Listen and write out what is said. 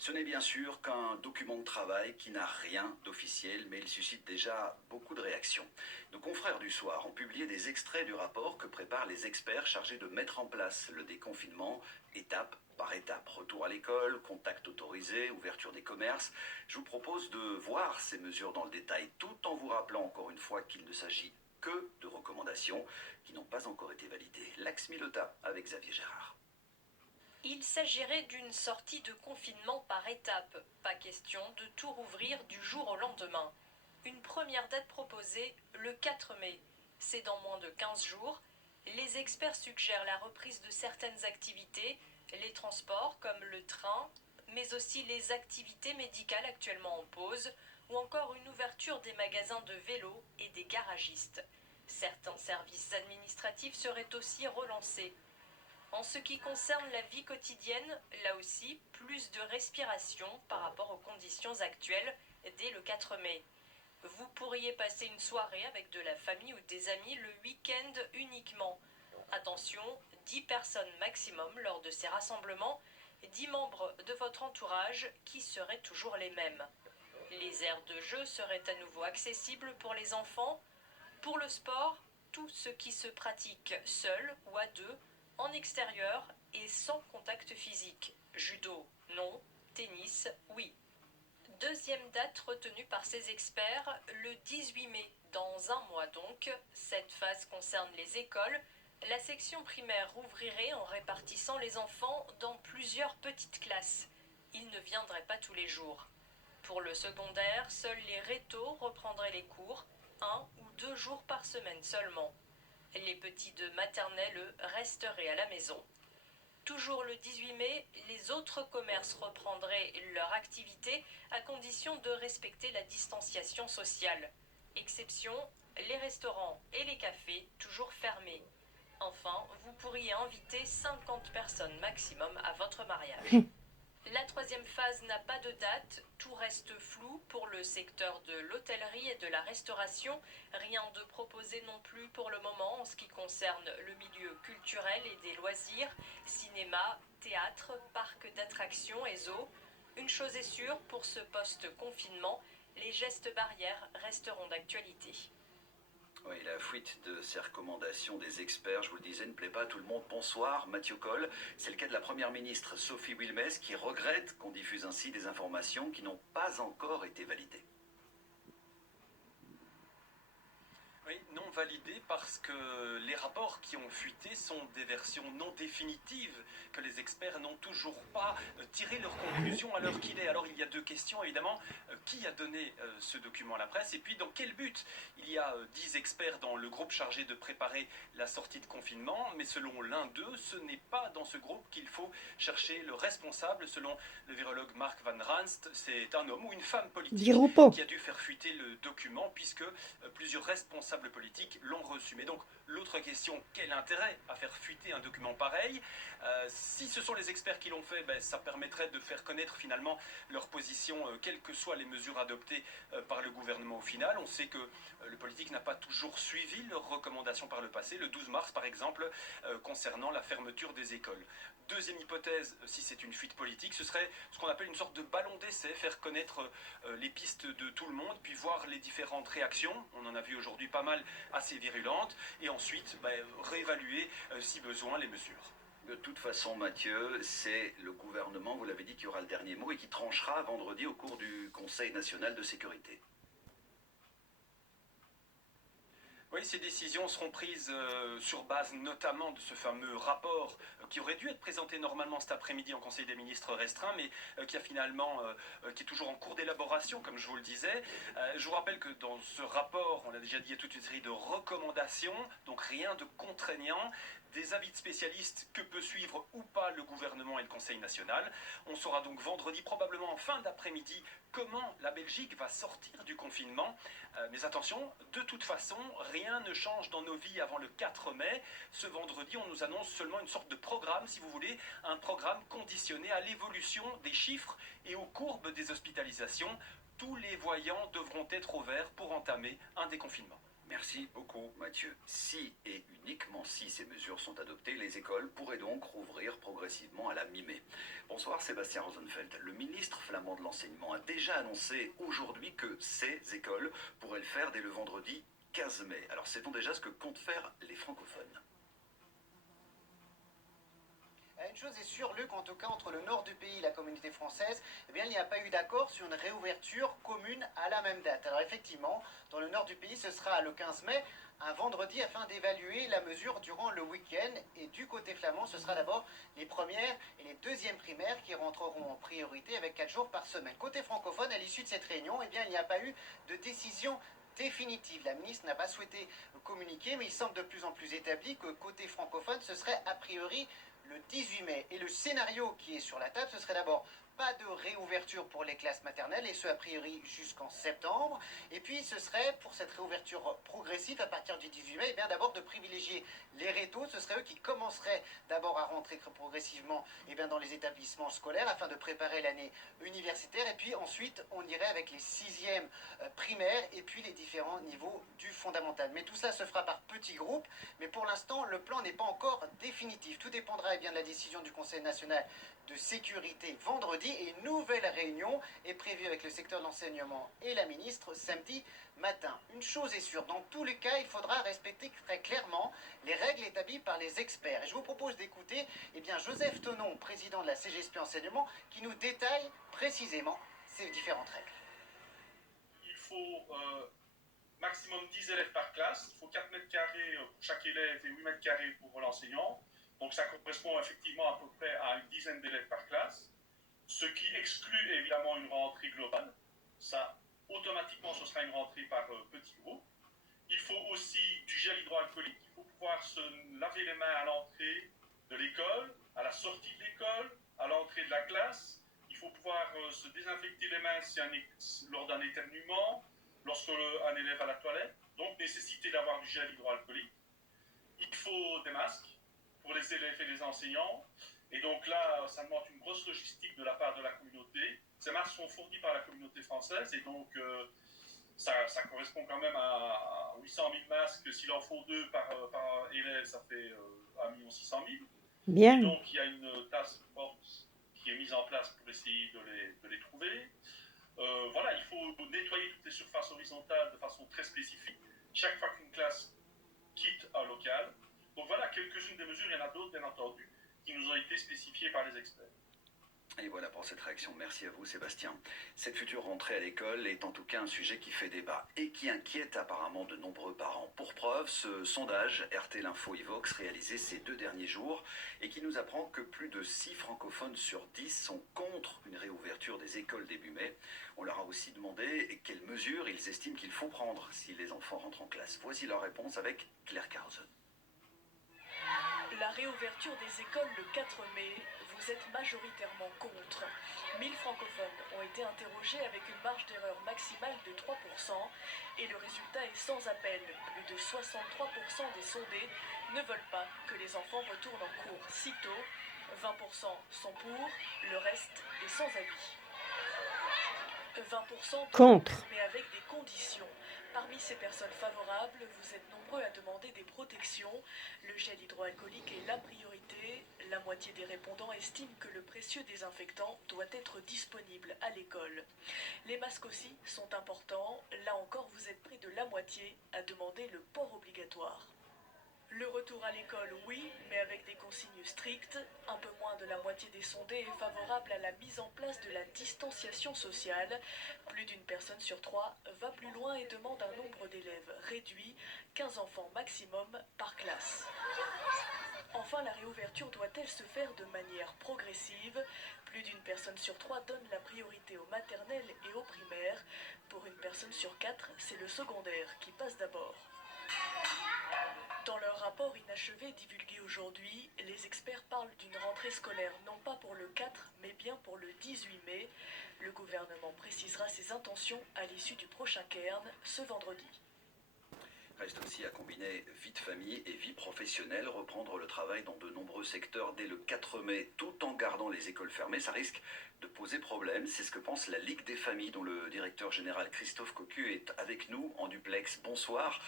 Ce n'est bien sûr qu'un document de travail qui n'a rien d'officiel, mais il suscite déjà beaucoup de réactions. Nos confrères du soir ont publié des extraits du rapport que préparent les experts chargés de mettre en place le déconfinement étape par étape. Retour à l'école, contact autorisé, ouverture des commerces. Je vous propose de voir ces mesures dans le détail, tout en vous rappelant encore une fois qu'il ne s'agit que de recommandations qui n'ont pas encore été validées. L'Axe Milota avec Xavier Gérard. Il s'agirait d'une sortie de confinement par étapes. Pas question de tout rouvrir du jour au lendemain. Une première date proposée, le 4 mai. C'est dans moins de 15 jours. Les experts suggèrent la reprise de certaines activités, les transports comme le train, mais aussi les activités médicales actuellement en pause, ou encore une ouverture des magasins de vélos et des garagistes. Certains services administratifs seraient aussi relancés. En ce qui concerne la vie quotidienne, là aussi, plus de respiration par rapport aux conditions actuelles dès le 4 mai. Vous pourriez passer une soirée avec de la famille ou des amis le week-end uniquement. Attention, 10 personnes maximum lors de ces rassemblements, 10 membres de votre entourage qui seraient toujours les mêmes. Les aires de jeu seraient à nouveau accessibles pour les enfants. Pour le sport, tout ce qui se pratique seul ou à deux, en extérieur et sans contact physique. Judo, non. Tennis, oui. Deuxième date retenue par ces experts, le 18 mai, dans un mois donc. Cette phase concerne les écoles. La section primaire rouvrirait en répartissant les enfants dans plusieurs petites classes. Ils ne viendraient pas tous les jours. Pour le secondaire, seuls les rétos reprendraient les cours, 1 ou 2 jours par semaine seulement. Les petits de maternelle resteraient à la maison. Toujours le 18 mai, les autres commerces reprendraient leur activité à condition de respecter la distanciation sociale. Exception, les restaurants et les cafés toujours fermés. Enfin, vous pourriez inviter 50 personnes maximum à votre mariage. La troisième phase n'a pas de date, tout reste flou pour le secteur de l'hôtellerie et de la restauration, rien de proposé non plus pour le moment en ce qui concerne le milieu culturel et des loisirs, cinéma, théâtre, parcs d'attractions et zoos. Une chose est sûre, pour ce post-confinement, les gestes barrières resteront d'actualité. Oui, la fuite de ces recommandations des experts, je vous le disais, ne plaît pas à tout le monde. Bonsoir, Mathieu Coll. C'est le cas de la Première ministre Sophie Wilmès qui regrette qu'on diffuse ainsi des informations qui n'ont pas encore été validées. Oui, non validé parce que les rapports qui ont fuité sont des versions non définitives que les experts n'ont toujours pas tiré leurs conclusions à l'heure qu'il est. Alors il y a deux questions évidemment. Qui a donné ce document à la presse et puis dans quel but? Il y a 10 experts dans le groupe chargé de préparer la sortie de confinement, mais selon l'un d'eux, ce n'est pas dans ce groupe qu'il faut chercher le responsable. Selon le virologue Mark Van Ranst, c'est un homme ou une femme politique qui a dû faire fuiter le document puisque plusieurs responsables politiques l'ont reçu. Mais donc, l'autre question, quel intérêt à faire fuiter un document pareil? Si ce sont les experts qui l'ont fait, ça permettrait de faire connaître finalement leur position, quelles que soient les mesures adoptées par le gouvernement au final. On sait que le politique n'a pas toujours suivi leurs recommandations par le passé, le 12 mars par exemple, concernant la fermeture des écoles. Deuxième hypothèse, si c'est une fuite politique, ce serait ce qu'on appelle une sorte de ballon d'essai, faire connaître les pistes de tout le monde, puis voir les différentes réactions. On en a vu aujourd'hui pas mal assez virulentes, et ensuite réévaluer si besoin les mesures. De toute façon, Mathieu, c'est le gouvernement, vous l'avez dit, qui aura le dernier mot et qui tranchera vendredi au cours du Conseil national de sécurité. Oui, ces décisions seront prises sur base notamment de ce fameux rapport qui aurait dû être présenté normalement cet après-midi en Conseil des ministres restreint, mais qui a finalement, qui est toujours en cours d'élaboration, comme je vous le disais. Je vous rappelle que dans ce rapport, on l'a déjà dit, il y a toute une série de recommandations, donc rien de contraignant, des avis de spécialistes que peut suivre ou pas le gouvernement et le Conseil national. On saura donc vendredi, probablement en fin d'après-midi, comment la Belgique va sortir du confinement. Mais attention, de toute façon, rien ne change dans nos vies avant le 4 mai. Ce vendredi, on nous annonce seulement une sorte de programme, si vous voulez, un programme conditionné à l'évolution des chiffres et aux courbes des hospitalisations. Tous les voyants devront être au vert pour entamer un déconfinement. Merci beaucoup, Mathieu. Si et uniquement si ces mesures sont adoptées, les écoles pourraient donc rouvrir progressivement à la mi-mai. Bonsoir Sébastien Rosenfeld. Le ministre flamand de l'enseignement a déjà annoncé aujourd'hui que ces écoles pourraient le faire dès le vendredi 15 mai. Alors sait-on déjà ce que comptent faire les francophones? Une chose est sûre, Luc, en tout cas entre le nord du pays et la communauté française, eh bien, il n'y a pas eu d'accord sur une réouverture commune à la même date. Alors effectivement, dans le nord du pays, ce sera le 15 mai, un vendredi, afin d'évaluer la mesure durant le week-end. Et du côté flamand, ce sera d'abord les premières et les deuxièmes primaires qui rentreront en priorité avec 4 jours par semaine. Côté francophone, à l'issue de cette réunion, eh bien, il n'y a pas eu de décision définitive. La ministre n'a pas souhaité communiquer, mais il semble de plus en plus établi que côté francophone, ce serait a priori le 18 mai. Et le scénario qui est sur la table, ce serait d'abord pas de réouverture pour les classes maternelles, et ce a priori jusqu'en septembre. Et puis ce serait pour cette réouverture progressive à partir du 18 mai, et bien d'abord de privilégier les rétos. Ce serait eux qui commenceraient d'abord à rentrer progressivement et bien dans les établissements scolaires afin de préparer l'année universitaire. Et puis ensuite on irait avec les 6e primaires et puis les différents niveaux du fondamental. Mais tout ça se fera par petits groupes. Mais pour l'instant, le plan n'est pas encore définitif. Tout dépendra bien de la décision du Conseil national de sécurité vendredi, et une nouvelle réunion est prévue avec le secteur de l'enseignement et la ministre samedi matin. Une chose est sûre, dans tous les cas, il faudra respecter très clairement les règles établies par les experts. Et je vous propose d'écouter Joseph Thonon, président de la CGSP Enseignement, qui nous détaille précisément ces différentes règles. Il faut maximum 10 élèves par classe, il faut 4 mètres carrés pour chaque élève et 8 mètres carrés pour l'enseignant. Donc ça correspond effectivement à peu près à une dizaine d'élèves par classe, ce qui exclut évidemment une rentrée globale. Ça, automatiquement, ce sera une rentrée par petits groupes. Il faut aussi du gel hydroalcoolique. Il faut pouvoir se laver les mains à l'entrée de l'école, à la sortie de l'école, à l'entrée de la classe. Il faut pouvoir se désinfecter les mains lors d'un éternuement, lorsque un élève à la toilette. Donc nécessité d'avoir du gel hydroalcoolique. Il faut des masques pour les élèves et les enseignants. Et donc là, ça demande une grosse logistique de la part de la communauté. Ces masques sont fournis par la communauté française, et donc ça correspond quand même à 800 000 masques. S'il en faut 2 par élève, ça fait 1 600 000. Bien. Et donc il y a une task force qui est mise en place pour essayer de les trouver. Voilà, il faut nettoyer toutes les surfaces horizontales de façon très spécifique chaque fois qu'une classe quitte un local. Donc voilà quelques-unes des mesures, il y en a d'autres bien entendu, qui nous ont été spécifiées par les experts. Et voilà pour cette réaction. Merci à vous Sébastien. Cette future rentrée à l'école est en tout cas un sujet qui fait débat et qui inquiète apparemment de nombreux parents. Pour preuve, ce sondage RT L'Info Ivox réalisé ces 2 derniers jours et qui nous apprend que plus de 6 francophones sur 10 sont contre une réouverture des écoles début mai. On leur a aussi demandé quelles mesures ils estiment qu'il faut prendre si les enfants rentrent en classe. Voici leur réponse avec Claire Carlson. La réouverture des écoles le 4 mai, vous êtes majoritairement contre. 1000 francophones ont été interrogés avec une marge d'erreur maximale de 3% et le résultat est sans appel. Plus de 63% des sondés ne veulent pas que les enfants retournent en cours si tôt. 20% sont pour, le reste est sans avis. 20% Contre. mais avec des conditions. Parmi ces personnes favorables, vous êtes nombreux à demander des protections. Le gel hydroalcoolique est la priorité. La moitié des répondants estiment que le précieux désinfectant doit être disponible à l'école. Les masques aussi sont importants. Là encore, vous êtes près de la moitié à demander le port obligatoire. Le retour à l'école, oui, mais avec des consignes strictes. Un peu moins de la moitié des sondés est favorable à la mise en place de la distanciation sociale. Plus d'une personne sur 3 va plus loin et demande un nombre d'élèves réduit, 15 enfants maximum par classe. Enfin, la réouverture doit-elle se faire de manière progressive? Plus d'une personne sur 3 donne la priorité aux maternelles et aux primaires. Pour une personne sur 4, c'est le secondaire qui passe d'abord. Dans leur rapport inachevé divulgué aujourd'hui, les experts parlent d'une rentrée scolaire non pas pour le 4, mais bien pour le 18 mai. Le gouvernement précisera ses intentions à l'issue du prochain cairn ce vendredi. Reste aussi à combiner vie de famille et vie professionnelle. Reprendre le travail dans de nombreux secteurs dès le 4 mai, tout en gardant les écoles fermées, ça risque de poser problème. C'est ce que pense la Ligue des familles, dont le directeur général Christophe Cocu est avec nous en duplex. Bonsoir.